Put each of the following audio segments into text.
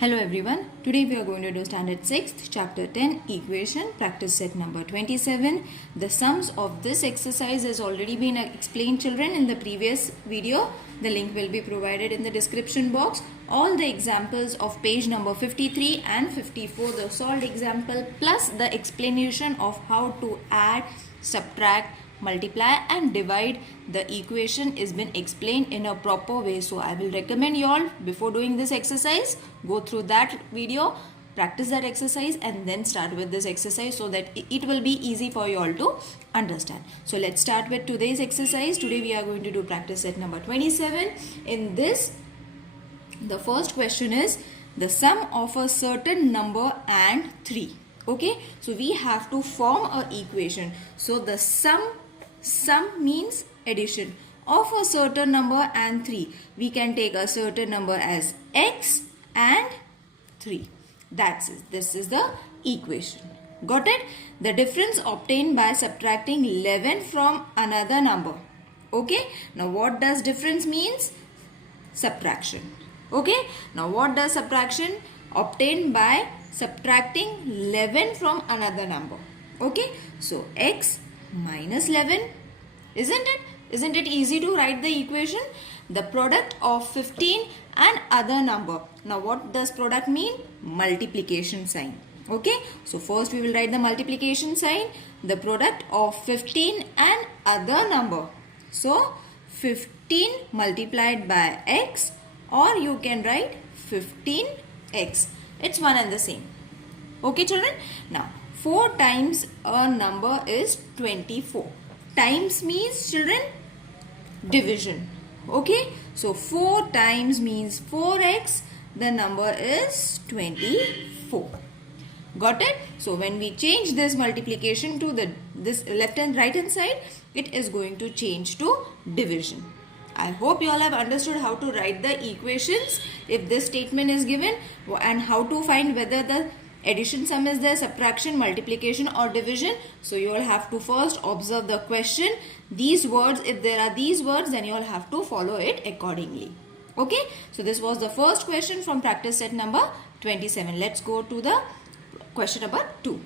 Hello everyone, today we are going to do standard 6th chapter 10 equation practice set number 27. The sums of this exercise has already been explained children in the previous video. The link will be provided in the description box. All the examples of page number 53 and 54, the solved example plus the explanation of how to add, subtract, multiply and divide the equation is been explained in a proper way. So I will recommend you all before doing this exercise, go through that video, practice that exercise and then start with this exercise so that it will be easy for you all to understand. So let's start with today's exercise. Today we are going to do practice set number 27. In this, the first question is the sum of a certain number and 3. Okay, so we have to form a equation. So the sum means addition of a certain number and 3. We can take a certain number as x and 3. This is the equation. Got it? The difference obtained by subtracting 11 from another number. Okay, now what does difference means? Subtraction. Okay, now what does subtraction? Obtained by subtracting 11 from another number. Okay, so x minus 11, isn't it easy to write the equation? The product of 15 and other number. Now what does product mean? Multiplication sign. Okay, so first we will write the multiplication sign, the product of 15 and other number. So 15 multiplied by x, or you can write 15x. It's one and the same. Okay children, now 4 times a number is 24. Times means children division. Okay, so 4 times means 4x. The number is 24. Got it? So when we change this multiplication to this left and right hand side, it is going to change to division. I hope you all have understood how to write the equations if this statement is given and how to find whether the addition sum is there, subtraction, multiplication or division. So you all have to first observe the question. These words, if there are these words, then you all have to follow it accordingly. Okay, so this was the first question from practice set number 27. Let's go to the question number 2.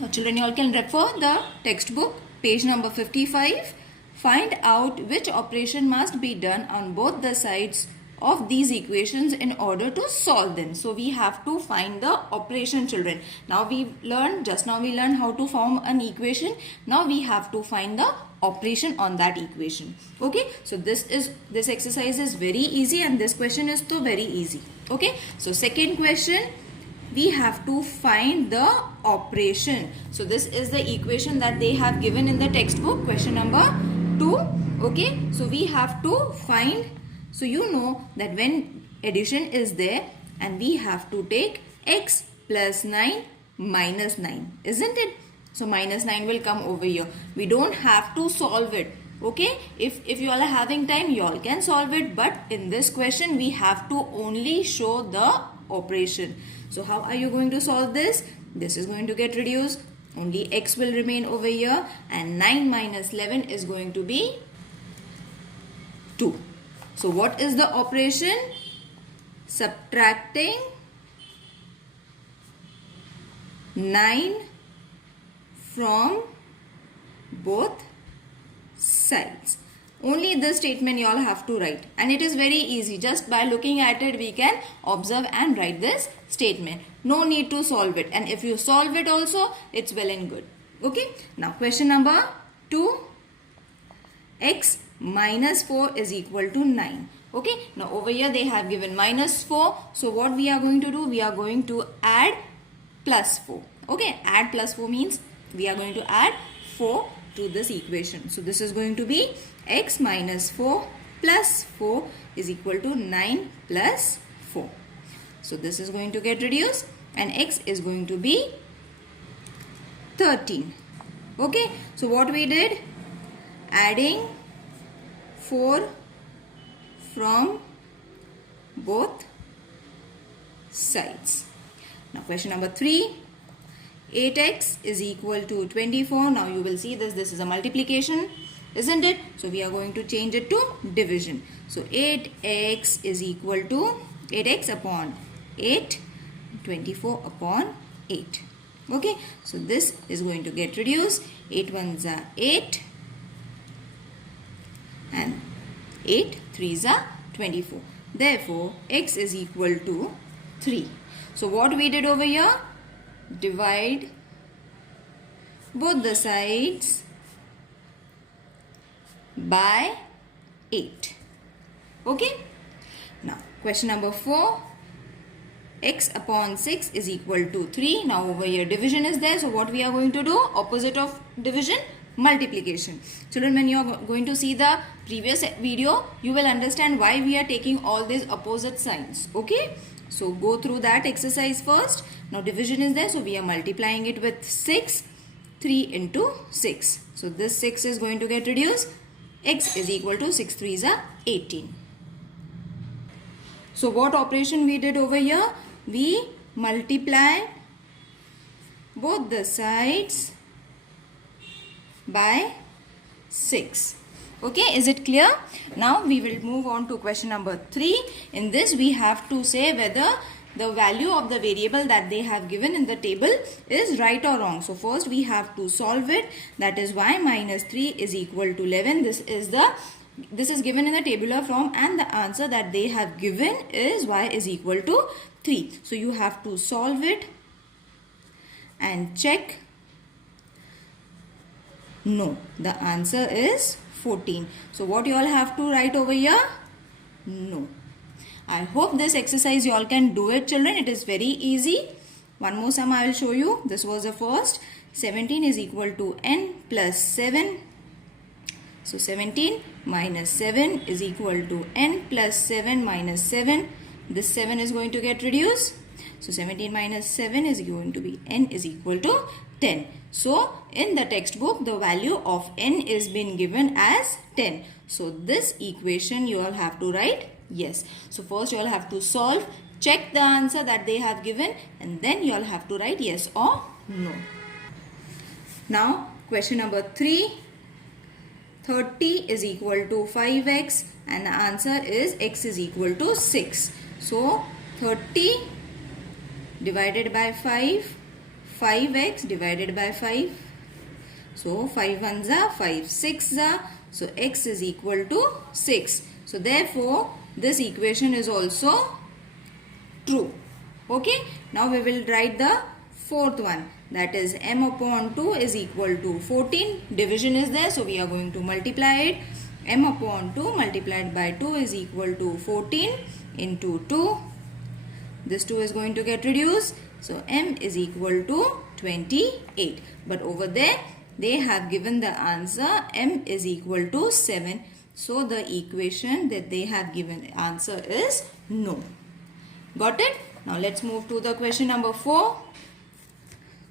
Now children, you all can refer the textbook, page number 55. Find out which operation must be done on both the sides of these equations in order to solve them. So we have to find the operation children. Just now we learned how to form an equation. Now we have to find the operation on that equation. Okay, so this exercise is very easy and this question is too very easy. Okay, so second question, we have to find the operation. So this is the equation that they have given in the textbook, question number 2. Okay, so we have to find. So you know that when addition is there and we have to take x plus 9 minus 9, isn't it? So minus 9 will come over here. We don't have to solve it. Okay, if you all are having time, you all can solve it, but in this question we have to only show the operation. So how are you going to solve this? This is going to get reduced. Only x will remain over here and 9 minus 11 is going to be 2. So what is the operation? Subtracting 9 from both sides. Only this statement you all have to write, and it is very easy. Just by looking at it we can observe and write this statement. No need to solve it, and if you solve it also, it's well and good. Okay, now question number 2. X minus 4 is equal to 9. Okay, now over here they have given minus 4. So what we are going to do? We are going to add plus 4. Okay, add plus 4 means we are going to add 4 to this equation. So this is going to be x minus 4 plus 4 is equal to 9 plus 4. So this is going to get reduced and x is going to be 13. Okay, so what we did? Adding 4 from both sides. Now question number 3. 8x is equal to 24. Now you will see this is a multiplication, isn't it? So we are going to change it to division. So 8x is equal to 8x upon 8. 24 upon 8. Okay, so this is going to get reduced. 8 ones are 8 and 8 3s are 24. Therefore, x is equal to 3. So what we did over here? Divide both the sides by 8. Okay. Now question number 4. X upon 6 is equal to 3. Now over here division is there. So what we are going to do? Opposite of division, multiplication. Children, when you are going to see the previous video, you will understand why we are taking all these opposite signs. Okay. So go through that exercise first. Now division is there. So we are multiplying it with 6. 3 into 6. So this 6 is going to get reduced. X is equal to 6 3s are 18. So what operation we did over here? We multiplied both the sides by 6. Okay, is it clear? Now we will move on to question number 3. In this we have to say whether the value of the variable that they have given in the table is right or wrong. So first we have to solve it. That is y minus 3 is equal to 11. This is given in the tabular form and the answer that they have given is y is equal to 3. So you have to solve it and check. No, the answer is 14. So what you all have to write over here? No. I hope this exercise you all can do it, children. It is very easy. One more sum I will show you. This was the first. 17 is equal to n plus 7. So 17 minus 7 is equal to n plus 7 minus 7. This 7 is going to get reduced. So 17 minus 7 is going to be n is equal to 10. So in the textbook the value of n is been given as 10. So this equation you all have to write yes. So first you all have to solve, check the answer that they have given and then you all have to write yes or no. Now question number 3. 30 is equal to 5x and the answer is x is equal to 6. So 30 divided by 5, 5x divided by 5. So 5 ones are 5 6 are. So x is equal to 6. So therefore this equation is also true. Okay. Now we will write the fourth one. That is m upon 2 is equal to 14. Division is there. So we are going to multiply it. M upon 2 multiplied by 2 is equal to 14 into 2. This 2 is going to get reduced. So m is equal to 28. But over there they have given the answer m is equal to 7. So the equation that they have given answer is no. Got it? Now let's move to the question number 4.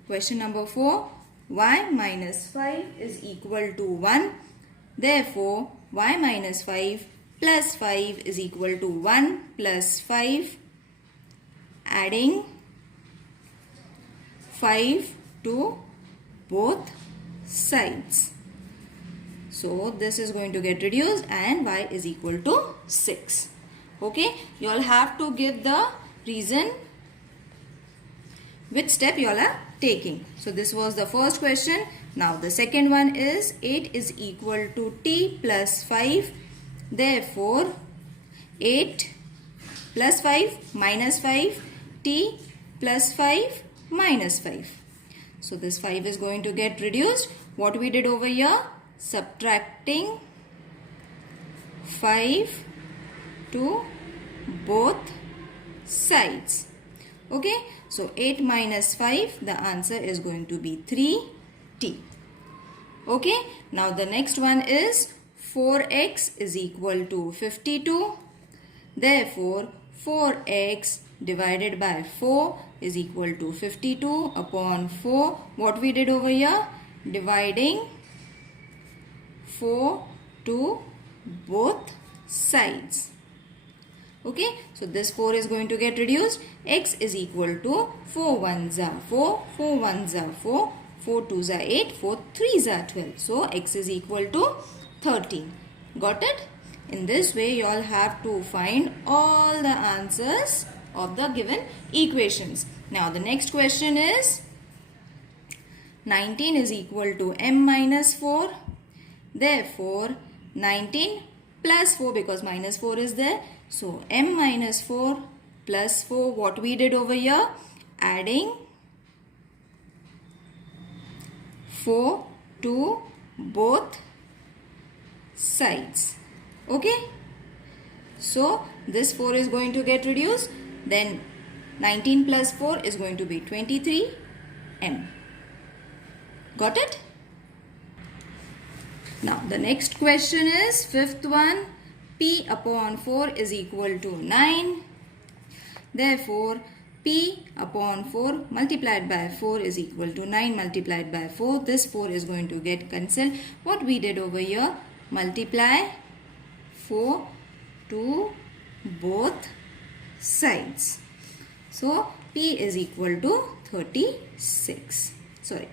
Question number 4. Y minus 5 is equal to 1. Therefore, y minus 5 plus 5 is equal to 1 plus 5. Adding 5 to both sides. So this is going to get reduced and y is equal to 6. Okay. You all have to give the reason which step you all are taking. So this was the first question. Now the second one is 8 is equal to t plus 5. Therefore 8 plus 5 minus 5, t plus 5 minus 5. So this 5 is going to get reduced. What we did over here? Subtracting 5 to both sides. Okay. So 8 minus 5, the answer is going to be 3t. Okay. Now the next one is 4x is equal to 52. Therefore 4x divided by 4 is equal to 52 upon 4. What we did over here? Dividing 4 to both sides. Okay, so this 4 is going to get reduced. X is equal to 4 ones are 4, 4 ones are 4, 4 twos are 8, 4 threes are 12. So x is equal to 13. Got it? In this way, you all have to find all the answers of the given equations. Now, the next question is 19 is equal to m minus 4. Therefore, 19 plus 4, because minus 4 is there. So, m minus 4 plus 4, what we did over here? Adding 4 to both sides. Okay. So, this 4 is going to get reduced. Then, 19 plus 4 is going to be 23m. Got it? Now, the next question is, fifth one, p upon 4 is equal to 9. Therefore, p upon 4 multiplied by 4 is equal to 9 multiplied by 4. This 4 is going to get cancelled. What we did over here, multiply 4 to both sides. So, p is equal to 36. Sorry.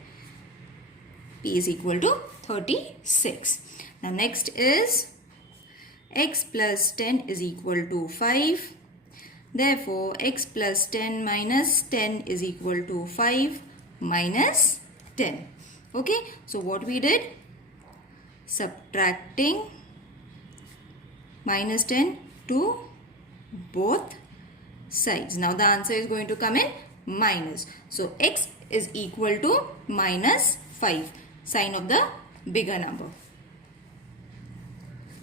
P is equal to 36. Now, next is x plus 10 is equal to 5. Therefore, x plus 10 minus 10 is equal to 5 minus 10. Okay. So, what we did? Subtracting minus 10 to both sides. Now, the answer is going to come in minus. So, x is equal to minus 5. Sign of the bigger number.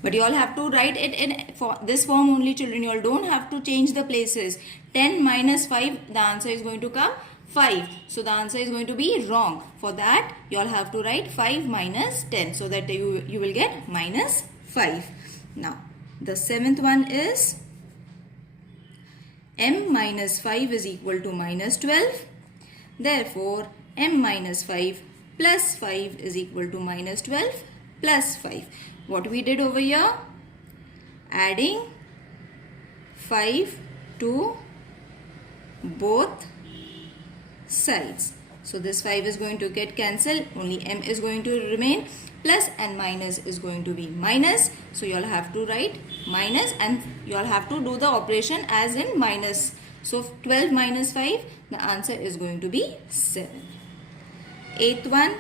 But you all have to write it in for this form only, children. You all don't have to change the places. 10 minus 5, the answer is going to come 5. So, the answer is going to be wrong. For that, you all have to write 5 minus 10. So, that you will get minus 5. Now, the seventh one is m minus 5 is equal to minus 12. Therefore, m minus 5 plus 5 is equal to minus 12 plus 5. What we did over here? Adding 5 to both sides. So, this 5 is going to get cancelled. Only m is going to remain. Plus and minus is going to be minus. So, you all have to write minus and you all have to do the operation as in minus. So, 12 minus 5, the answer is going to be 7. Eighth one,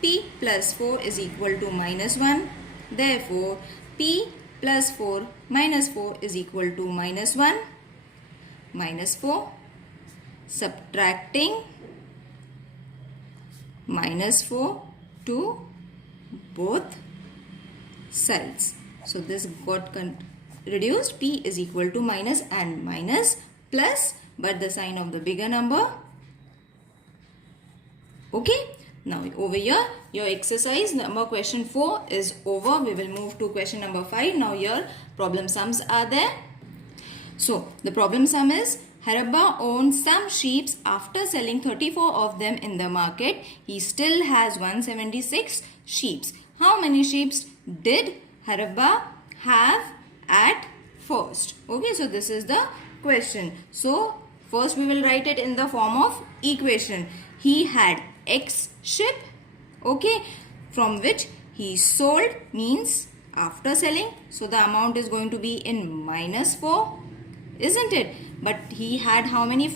p plus 4 is equal to minus 1. Therefore, p plus 4 minus 4 is equal to minus 1 minus 4. Subtracting minus 4 to both sides. So, this got reduced. P is equal to minus and minus plus, but the sign of the bigger number. Okay. Now, over here, your exercise number question 4 is over. We will move to question number 5. Now, here problem sums are there. So, the problem sum is, Harabba owns some sheep. After selling 34 of them in the market, he still has 176 sheep. How many sheep did Harabba have at first? Okay, so this is the question. So, first we will write it in the form of equation. He had X sheep, okay, from which he sold, means after selling. So, the amount is going to be in minus 4, isn't it? But he had how many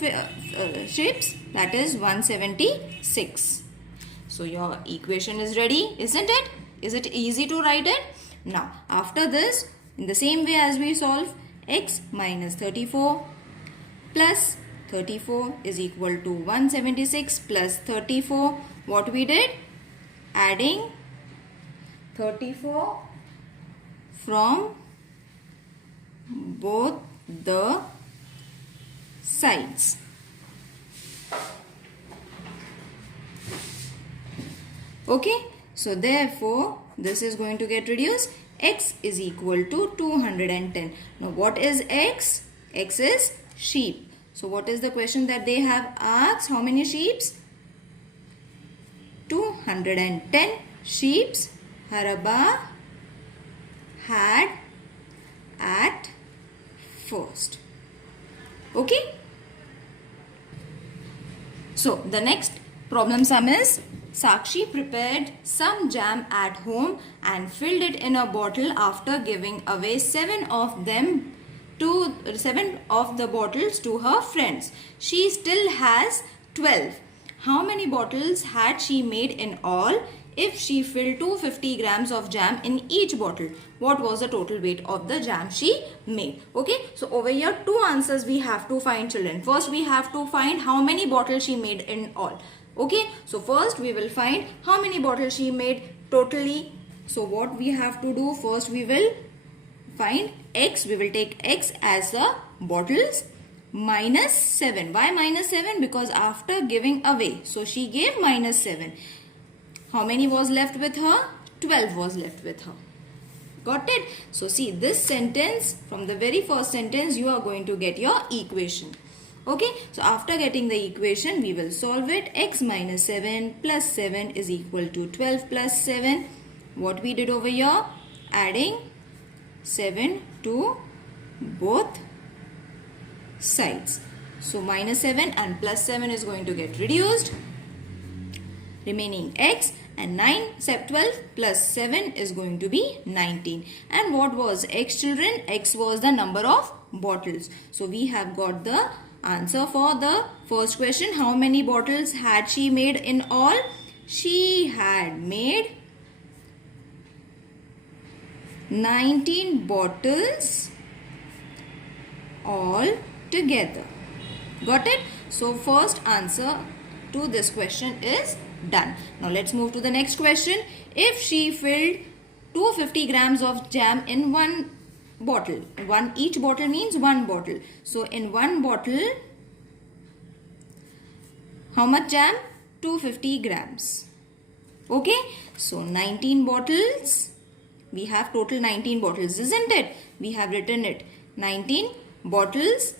sheep? That is 176. So, your equation is ready, isn't it? Is it easy to write it? Now, after this, in the same way as we solve, x minus 34 plus 34 is equal to 176 plus 34. What we did? Adding 34 from both the sides. Okay. So, therefore, this is going to get reduced. X is equal to 210. Now, what is X? X is sheep. So, what is the question that they have asked? How many sheep? 210 sheep Harabba had at first. Okay. So, the next problem sum is Sakshi prepared some jam at home and filled it in a bottle after giving away 7 of the bottles to her friends. She still has 12. How many bottles had she made in all if she filled 250 grams of jam in each bottle? What was the total weight of the jam she made? Okay, so over here 2 answers we have to find, children. First we have to find how many bottles she made in all. Okay, so first we will find how many bottles she made totally. So what we have to do, first we will find x. We will take x as the bottles minus 7. Why minus 7? Because after giving away, so she gave minus 7. How many was left with her? 12 was left with her. Got it? So see this sentence, from the very first sentence you are going to get your equation. Okay, so after getting the equation, we will solve it. X minus 7 plus 7 is equal to 12 plus 7. What we did over here? Adding 7 to both sides. So minus 7 and plus 7 is going to get reduced. Remaining x, and 12 plus 7 is going to be 19. And what was x, children? X was the number of bottles. So we have got the answer for the first question. How many bottles had she made in all? She had made 19 bottles all together. Got it? So first answer to this question is done. Now let's move to the next question. If she filled 250 grams of jam in one bottle, each bottle means one bottle. So in one bottle, how much jam? 250 grams. Okay, so 19 bottles. We have total 19 bottles, isn't it? We have written it. 19 bottles.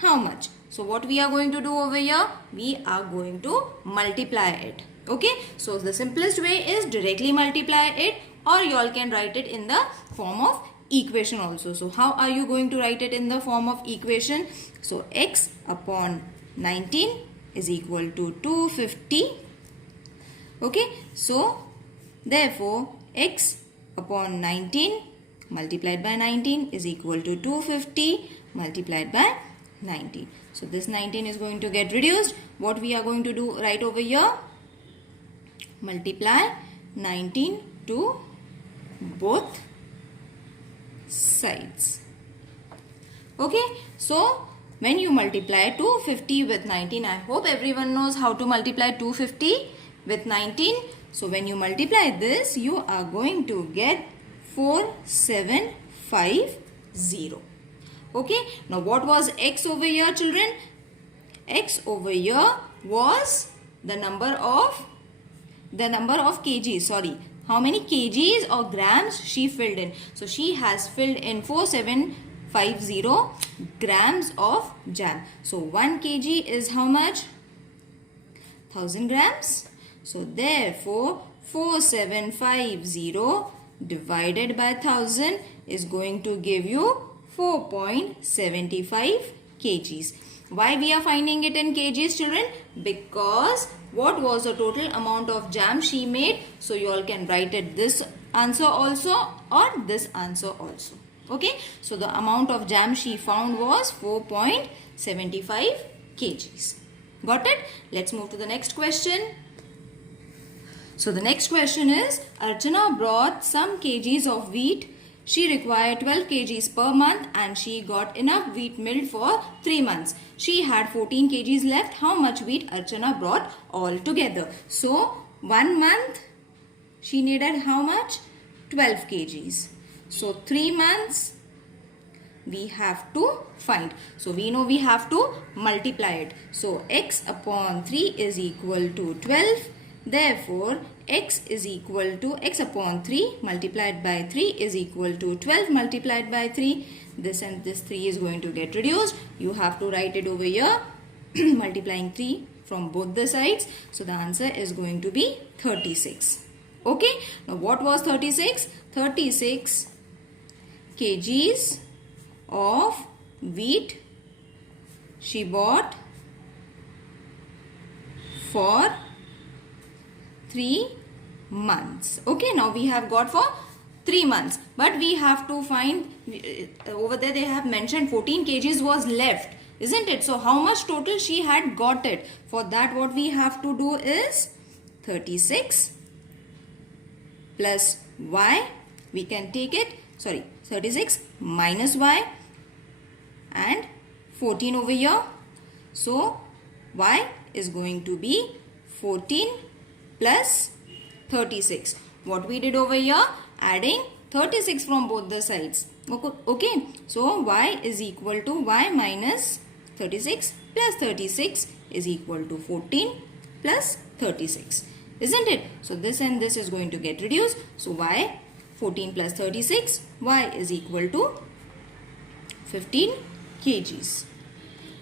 How much? So what we are going to do over here? We are going to multiply it. Okay, so the simplest way is directly multiply it, or you all can write it in the form of equation also. So how are you going to write it in the form of equation? So x upon 19 is equal to 250. Okay, so therefore x upon 19 multiplied by 19 is equal to 250 multiplied by 19. So this 19 is going to get reduced. What we are going to do right over here? Multiply 19 to both sides. Okay, so when you multiply 250 with 19, I hope everyone knows how to multiply 250 with 19. So when you multiply this, you are going to get 4750. Okay, now what was x over here, children? X over here was the number of kgs, sorry. How many kgs or grams she filled in? So she has filled in 4750 grams of jam. So 1 kg is how much? 1000 grams. So therefore 4750 divided by 1000 is going to give you 4.75 kgs. Why we are finding it in kgs, children? Because what was the total amount of jam she made? So you all can write it this answer also or this answer also. Okay, so the amount of jam she found was 4.75 kgs. Got it? Let's move to the next question. So the next question is, Archana brought some kgs of wheat. She required 12 kgs per month and she got enough wheat milled for 3 months. She had 14 kgs left. How much wheat Archana brought all together? So 1 month she needed how much? 12 kgs. So 3 months we have to find. So we know we have to multiply it. So x upon 3 is equal to 12. Therefore, x is equal to x upon 3 multiplied by 3 is equal to 12 multiplied by 3. This and this 3 is going to get reduced. You have to write it over here multiplying 3 from both the sides. So the answer is going to be 36. Okay. Now what was 36? 36 kgs of wheat she bought for 3 months. Okay, now we have got for 3 months, but we have to find, over there they have mentioned 14 kgs was left, isn't it? So how much total she had got it? For that what we have to do is 36 plus y, we can take it, 36 minus y and 14 over here. So y is going to be 14 plus 36. What we did over here? Adding 36 from both the sides. Okay. So y is equal to y minus 36 plus 36 is equal to 14 plus 36. Isn't it? So this and this is going to get reduced. So y 14 plus 36, y is equal to 15 kgs.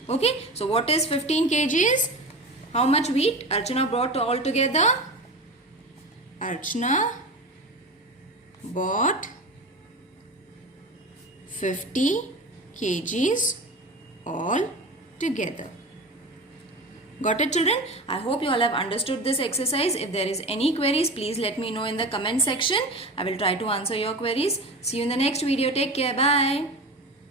Okay. So what is 15 kgs? How much wheat Archana brought all together? Archana bought 50 kgs all together. Got it, children? I hope you all have understood this exercise. If there is any queries, please let me know in the comment section. I will try to answer your queries. See you in the next video. Take care. Bye.